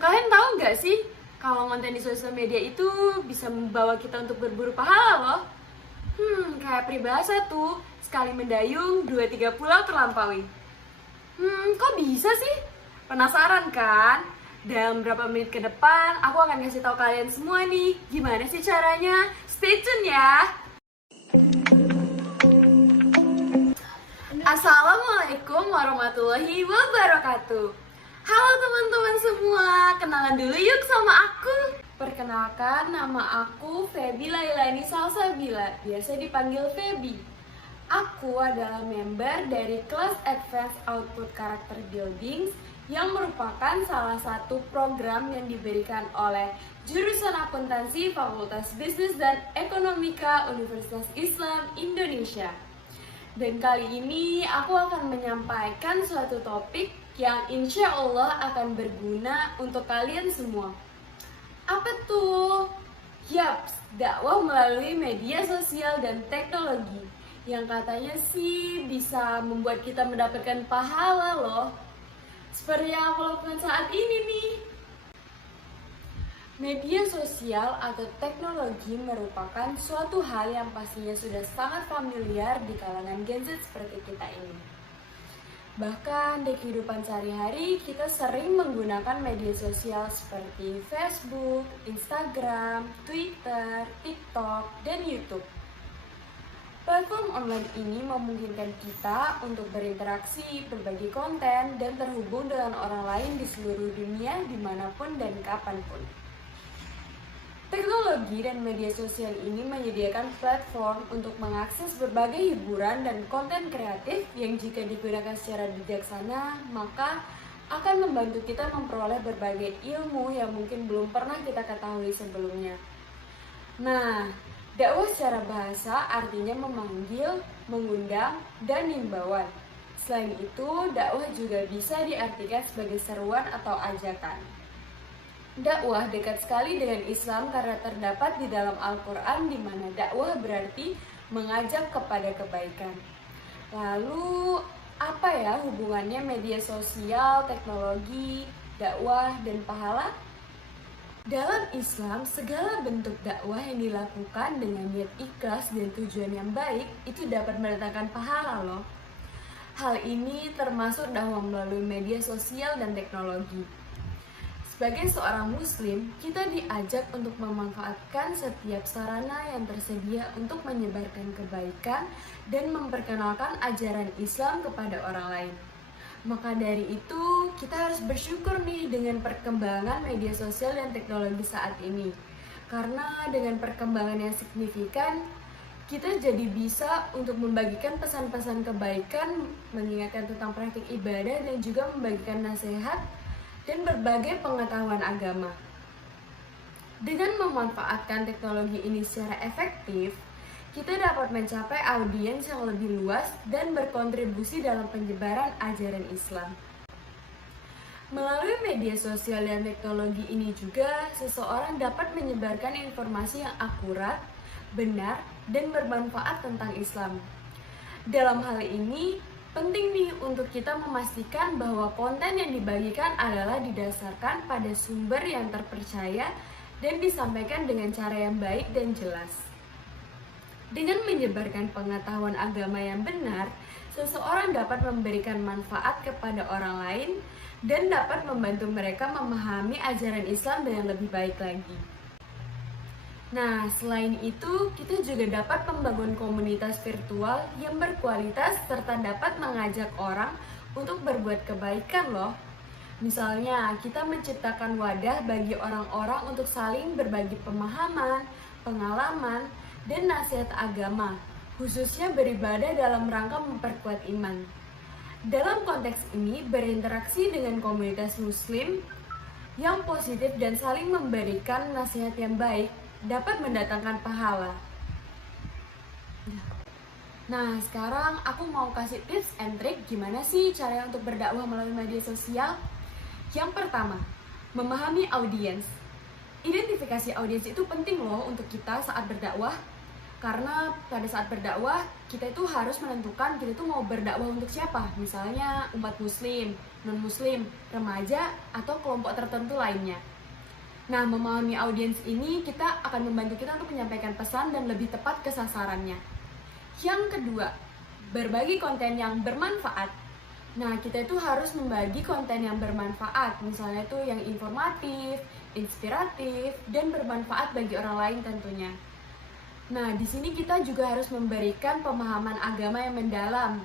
Kalian tahu nggak sih kalau konten di sosial media itu bisa membawa kita untuk berburu pahala loh? Kayak peribahasa tuh, sekali mendayung, dua tiga pulau terlampaui. Kok bisa sih? Penasaran kan? Dalam beberapa menit ke depan, aku akan kasih tahu kalian semua nih, gimana sih caranya? Stay tune ya! Assalamualaikum warahmatullahi wabarakatuh. Halo teman-teman semua, kenalan dulu yuk sama aku. Perkenalkan, nama aku Feby Lailani Salsabila, biasa dipanggil Feby. Aku adalah member dari kelas Advanced Output Character Building yang merupakan salah satu program yang diberikan oleh jurusan akuntansi Fakultas Bisnis dan Ekonomika Universitas Islam Indonesia. Dan kali ini aku akan menyampaikan suatu topik yang insya Allah akan berguna untuk kalian semua. Apa tuh? Yaps, dakwah melalui media sosial dan teknologi yang katanya sih bisa membuat kita mendapatkan pahala loh. Seperti yang aku lakukan saat ini nih. Media sosial atau teknologi merupakan suatu hal yang pastinya sudah sangat familiar di kalangan Gen Z seperti kita ini. Bahkan di kehidupan sehari-hari kita sering menggunakan media sosial seperti Facebook, Instagram, Twitter, TikTok, dan YouTube. Platform online ini memungkinkan kita untuk berinteraksi, berbagi konten, dan terhubung dengan orang lain di seluruh dunia dimanapun dan kapanpun. Teknologi dan media sosial ini menyediakan platform untuk mengakses berbagai hiburan dan konten kreatif yang jika digunakan secara bijaksana, maka akan membantu kita memperoleh berbagai ilmu yang mungkin belum pernah kita ketahui sebelumnya. Nah, dakwah secara bahasa artinya memanggil, mengundang, dan himbauan. Selain itu, dakwah juga bisa diartikan sebagai seruan atau ajakan. Dakwah dekat sekali dengan Islam karena terdapat di dalam Al-Quran di mana dakwah berarti mengajak kepada kebaikan. Lalu, apa ya hubungannya media sosial, teknologi, dakwah, dan pahala? Dalam Islam, segala bentuk dakwah yang dilakukan dengan niat ikhlas dan tujuan yang baik itu dapat mendatangkan pahala loh. Hal ini termasuk dakwah melalui media sosial dan teknologi. Sebagai seorang muslim, kita diajak untuk memanfaatkan setiap sarana yang tersedia untuk menyebarkan kebaikan dan memperkenalkan ajaran Islam kepada orang lain. Maka dari itu, kita harus bersyukur nih dengan perkembangan media sosial dan teknologi saat ini. Karena dengan perkembangan yang signifikan, kita jadi bisa untuk membagikan pesan-pesan kebaikan, mengingatkan tentang praktik ibadah dan juga membagikan nasihat dan berbagai pengetahuan agama. Dengan memanfaatkan teknologi ini secara efektif, kita dapat mencapai audiens yang lebih luas dan berkontribusi dalam penyebaran ajaran Islam. Melalui media sosial dan teknologi ini juga, seseorang dapat menyebarkan informasi yang akurat, benar, dan bermanfaat tentang Islam. Dalam hal ini, penting nih untuk kita memastikan bahwa konten yang dibagikan adalah didasarkan pada sumber yang terpercaya dan disampaikan dengan cara yang baik dan jelas. Dengan menyebarkan pengetahuan agama yang benar, seseorang dapat memberikan manfaat kepada orang lain dan dapat membantu mereka memahami ajaran Islam dengan lebih baik lagi. Nah, selain itu, kita juga dapat membangun komunitas virtual yang berkualitas serta dapat mengajak orang untuk berbuat kebaikan loh. Misalnya, kita menciptakan wadah bagi orang-orang untuk saling berbagi pemahaman, pengalaman, dan nasihat agama, khususnya beribadah dalam rangka memperkuat iman. Dalam konteks ini, berinteraksi dengan komunitas muslim yang positif dan saling memberikan nasihat yang baik dapat mendatangkan pahala. Nah, sekarang aku mau kasih tips and trick gimana sih cara untuk berdakwah melalui media sosial. Yang pertama, memahami audiens. Identifikasi audiens itu penting loh untuk kita saat berdakwah. Karena pada saat berdakwah, kita itu harus menentukan kita itu mau berdakwah untuk siapa, misalnya umat muslim, non-muslim, remaja, atau kelompok tertentu lainnya. Nah, memahami audiens ini kita akan membantu kita untuk menyampaikan pesan dan lebih tepat ke sasarannya. Yang kedua, berbagi konten yang bermanfaat. Nah, kita itu harus membagi konten yang bermanfaat, misalnya itu yang informatif, inspiratif, dan bermanfaat bagi orang lain tentunya. Nah, di sini kita juga harus memberikan pemahaman agama yang mendalam,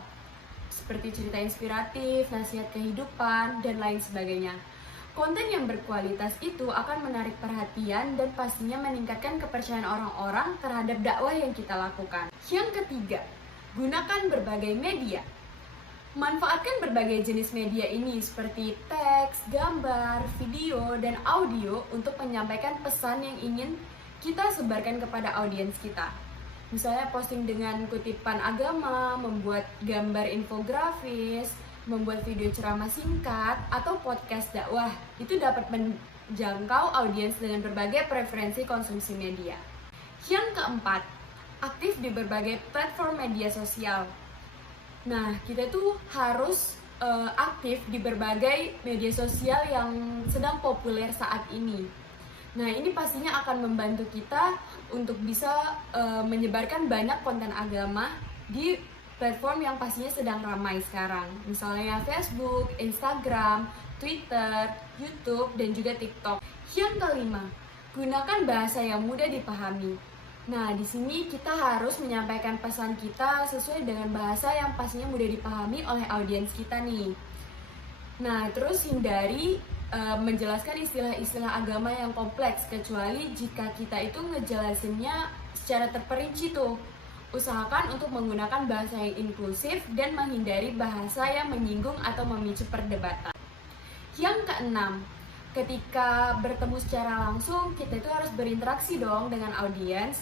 seperti cerita inspiratif, nasihat kehidupan, dan lain sebagainya. Konten yang berkualitas itu akan menarik perhatian dan pastinya meningkatkan kepercayaan orang-orang terhadap dakwah yang kita lakukan. Yang ketiga, gunakan berbagai media. Manfaatkan berbagai jenis media ini seperti teks, gambar, video, dan audio untuk menyampaikan pesan yang ingin kita sebarkan kepada audiens kita. Misalnya posting dengan kutipan agama, membuat gambar infografis, membuat video ceramah singkat, atau podcast dakwah. Itu dapat menjangkau audiens dengan berbagai preferensi konsumsi media. Yang keempat, aktif di berbagai platform media sosial. Nah, kita tuh harus aktif di berbagai media sosial yang sedang populer saat ini. Nah, ini pastinya akan membantu kita untuk bisa menyebarkan banyak konten agama di platform yang pastinya sedang ramai sekarang. Misalnya Facebook, Instagram, Twitter, YouTube, dan juga TikTok. Yang kelima, gunakan bahasa yang mudah dipahami. Nah, di sini kita harus menyampaikan pesan kita sesuai dengan bahasa yang pastinya mudah dipahami oleh audiens kita nih. Nah, terus hindari menjelaskan istilah-istilah agama yang kompleks, kecuali jika kita itu ngejelasinnya secara terperinci tuh. Usahakan untuk menggunakan bahasa yang inklusif dan menghindari bahasa yang menyinggung atau memicu perdebatan. Yang keenam, ketika bertemu secara langsung, kita itu harus berinteraksi dong dengan audiens.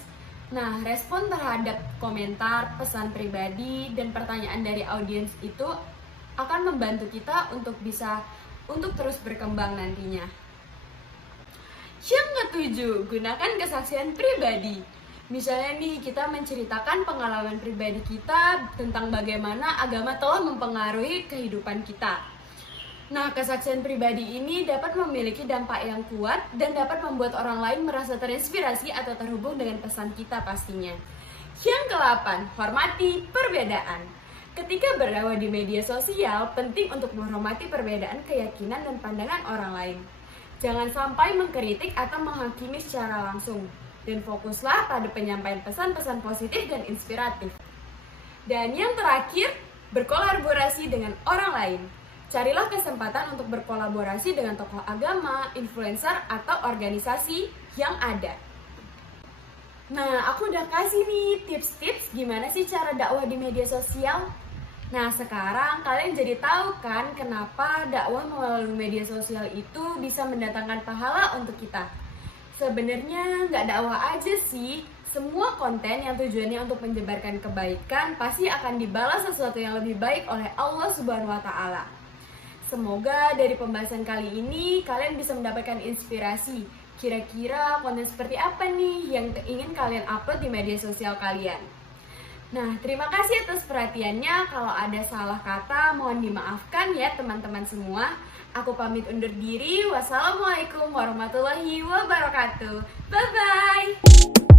Nah, respon terhadap komentar, pesan pribadi, dan pertanyaan dari audiens itu akan membantu kita untuk terus berkembang nantinya. Yang ketujuh, gunakan kesaksian pribadi. Misalnya nih, kita menceritakan pengalaman pribadi kita tentang bagaimana agama telah mempengaruhi kehidupan kita. Nah, kesaksian pribadi ini dapat memiliki dampak yang kuat dan dapat membuat orang lain merasa terinspirasi atau terhubung dengan pesan kita pastinya. Yang ke-8, hormati perbedaan. Ketika berdakwah di media sosial, penting untuk menghormati perbedaan keyakinan dan pandangan orang lain. Jangan sampai mengkritik atau menghakimi secara langsung. Dan fokuslah pada penyampaian pesan-pesan positif dan inspiratif. Dan yang terakhir, berkolaborasi dengan orang lain. Carilah kesempatan untuk berkolaborasi dengan tokoh agama, influencer, atau organisasi yang ada. Nah, aku udah kasih nih tips-tips gimana sih cara dakwah di media sosial. Nah, sekarang kalian jadi tahu kan kenapa dakwah melalui media sosial itu bisa mendatangkan pahala untuk kita. Sebenarnya nggak dakwah aja sih, semua konten yang tujuannya untuk menyebarkan kebaikan pasti akan dibalas sesuatu yang lebih baik oleh Allah Subhanahu wa Ta'ala. Semoga dari pembahasan kali ini kalian bisa mendapatkan inspirasi. Kira-kira konten seperti apa nih yang ingin kalian upload di media sosial kalian? Nah, terima kasih atas perhatiannya. Kalau ada salah kata, mohon dimaafkan ya teman-teman semua. Aku pamit undur diri. Wassalamualaikum warahmatullahi wabarakatuh. Bye-bye.